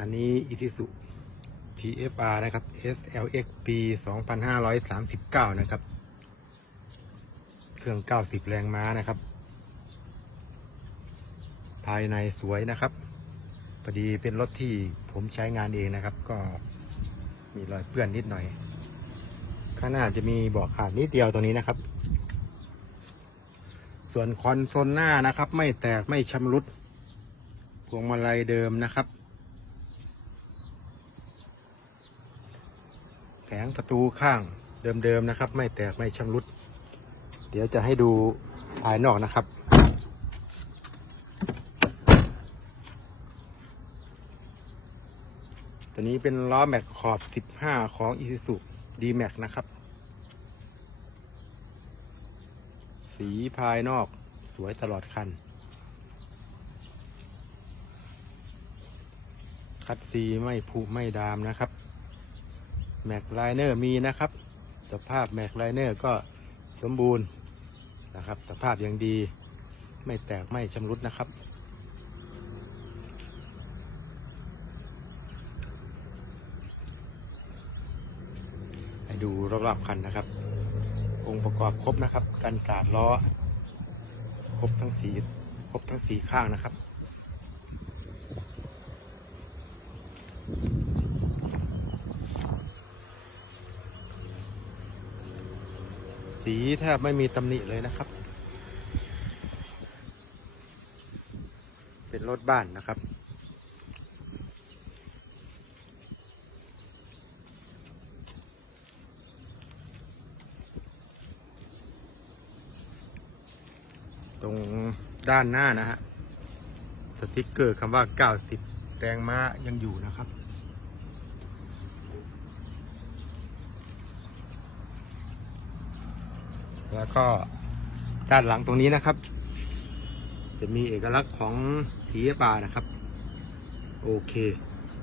คันนี้ Isuzu TFR นะครับ SLX P 2539 นะครับ เครื่อง 90 แรงม้านะครับ ภายในสวยนะครับพอดีเป็นรถที่ผมใช้งานเองนะครับ ก็มีรอยเปื้อนนิดหน่อย ข้างหน้าจะมีบาะขาดนิดเดียวตรงนี้นะครับ ส่วนคอนโซลหน้านะครับ ไม่แตกไม่ชำรุดพวงมาลัยเดิมนะครับ แผงประตูข้างเดิมๆนะครับ ไม่แตกไม่ชำรุด เดี๋ยวจะให้ดูภายนอกนะครับ ตัวนี้เป็นล้อแม็กขอบ 15 ของ Isuzu D-Max นะครับ สีภายนอกสวยตลอดคัน คัดซีไม่ผุไม่ดามนะครับ แม็กไลเนอร์มีนะครับ สภาพแม็กไลเนอร์ก็สมบูรณ์นะครับ สภาพยังดี ไม่แตกไม่ชำรุดนะครับ ให้ดูรอบๆคันนะครับ องค์ประกอบครบนะครับ กันกาดล้อ ครบทั้งสีครบทั้งสีข้างนะครับ สีแทบไม่มีตำหนิเลยนะครับ เป็นรถบ้านนะครับ ตรงด้านหน้านะฮะ สติกเกอร์คำว่า 90 แรงม้ายังอยู่นะครับ แล้วก็ด้านหลังตรงนี้นะครับ จะมีเอกลักษณ์ของทีเอปานะครับ โอเค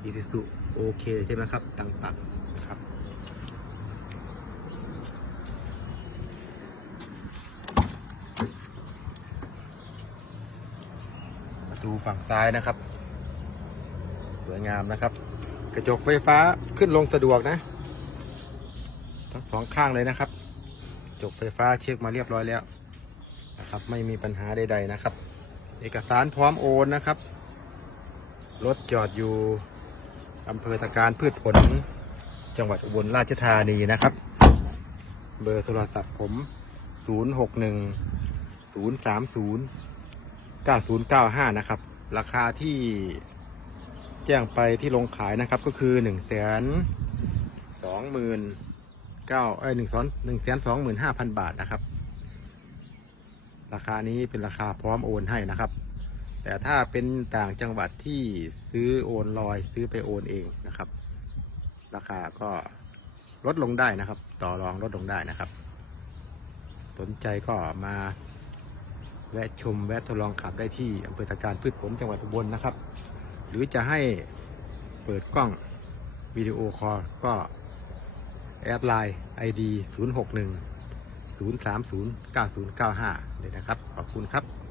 อีซิสุโอเคใช่ไหมครับตังปักนะครับ ประตูฝั่งซ้ายนะครับ สวยงามนะครับ กระจกไฟฟ้าขึ้นลงสะดวกนะ ทั้งสองข้างเลยนะครับ จกไฟฟ้าเช็คมาเรียบร้อยแล้วนะครับ ไม่มีปัญหาใด ๆนะครับ เอกสารพร้อมโอนนะครับ รถจอดอยู่อำเภอตะการพืชผล จังหวัดอุบลราชธานีนะครับ เบอร์โทรศัพท์ผม 061 030 9095 นะครับ ราคาที่แจ้งไปที่ลงขายนะครับก็คือ1 2 0 0 0 0 เก้าเอ้ยหนึ่งสองหนึ่งแสนสองหมื่นห้าพันบาทนะครับ ราคานี้เป็นราคาพร้อมโอนให้นะครับ แต่ถ้าเป็นต่างจังหวัดที่ซื้อโอนลอยซื้อไปโอนเองนะครับ ราคาก็ลดลงได้นะครับ ต่อรองลดลงได้นะครับ สนใจก็มาแวะชมแวะทดลองขับได้ที่อำเภอตะการพืชผลจังหวัดอุบลนะครับ หรือจะให้เปิดกล้องวิดีโอคอลก็ แอดไลน์ ID 061 030 9095เลยนะครับ ขอบคุณครับ